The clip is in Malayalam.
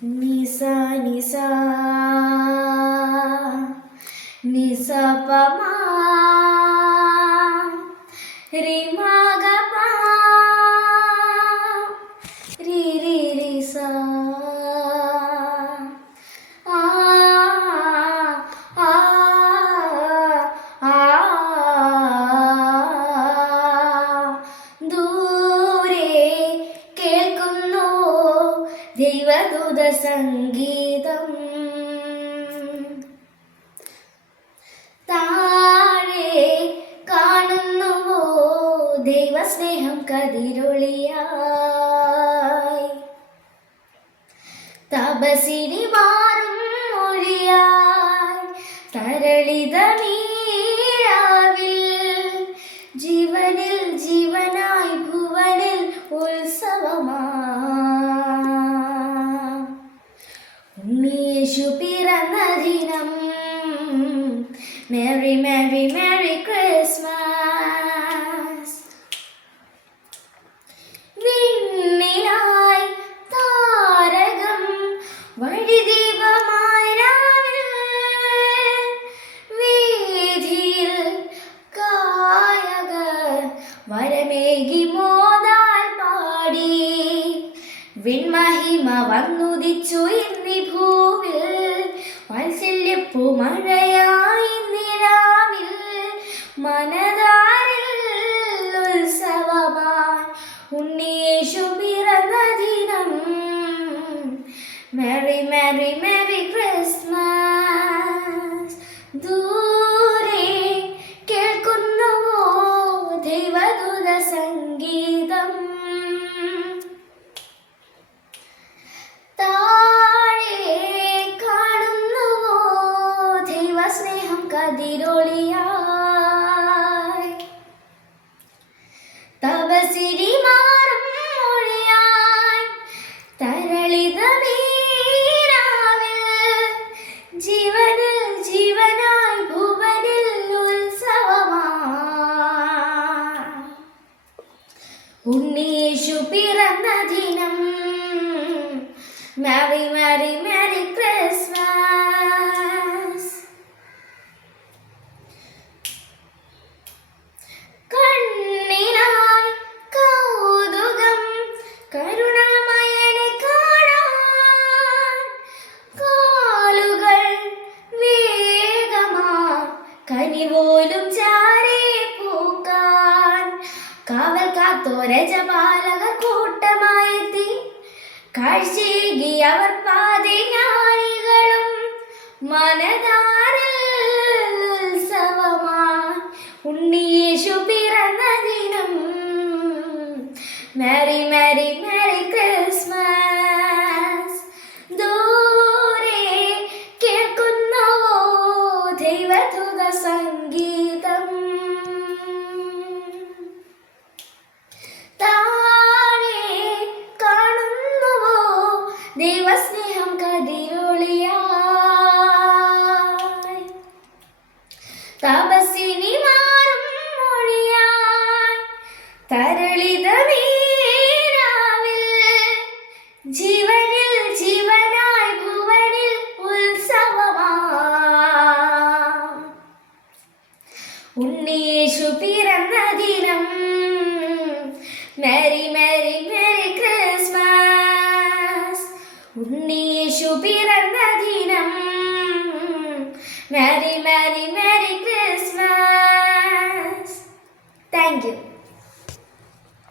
Nisa nisa nisa pama rima ga pa ri ri ri sa a a a ദൂരെ കേൾക്കുന്നു ദൈവദൂത സംഗീതം താഴെ കാണുന്നുവോ ദൈവസ്നേഹം കതിരൊളിയായി തപസിനി മാറും മൊഴിയായി തരളിതമീരാവിൽ ജീവനിൽ ജീവനായി ഭുവനിൽ ഉണ്ണിയേശു പിറന്ന ദിനം മേരി മേരി മേരി ക്രിസ്മസ് വിണ്ണിലായി താരകം വഴിദീപമായി രാവിൽ വീഥിയിൽ ഗായകർ വരമേകി മോദാൽ പാടി വിൺമഹിമ വന്നുദിച്ചു ഇന്നി ഭൂവിൽ വാത്സല്യപ്പൂ മഴയായി നിലാവിൽ മനതാരിൽ ഉത്സവമായി ഉണ്ണിയേശു പിറന്ന ദിനം മേരി മേരി മേരി ക്രിസ്മസ് ദൂരെ കേൾക്കുന്നുവോ ദൈവദൂത സംഗീതം താഴെ കാണുന്നുവോ ദൈവസ്നേഹം കതിരൊളിയായി തപസിരി മാറും മൊഴിയായി തരളിതമീരാവിൽ ജീവനിൽ ജീവനായി ഭുവനിൽ ഉത്സവമായി ഉണ്ണിയേശു പിറന്ന ദിനം മേരി മേരി മേരി ക്രിസ്മസ് കണ്ണിനായി കൗതുകം കരുണാമയനെ കാണാൻ കാലുകൾ വേഗമായി കനിപോലും ചാരേ പൂക്കാൻ കാവൽ കാത്തോരജപാലകർ കൂട്ടമായെത്തി കാഴ്ചയേകി അവർ പാതിഞ്ഞാണികളും മനതാരിൽ ഉത്സവമായി ഉണ്ണിയേശു പിറന്ന ദിനം മേരി മേരി മേരി ക്രിസ്മസ് ദൂരെ കേൾക്കുന്നുവോ ദൈവദൂത സംഗീതം ദൈവസ്നേഹം കതിരൊളിയായി തപസ്സിനി മാറും മൊഴിയായി തരളിതമീരാവിൽ ജീവനിൽ ജീവനായി ഭുവനിൽ ഉത്സവമായി ഉണ്ണിയേശു പിറന്ന ദിനം മേരി മേരി മേരി ക്രിസ്മസ് ഉണ്ണിയേശു പിറന്ന ദിനം Mary Mary merry Christmas thank you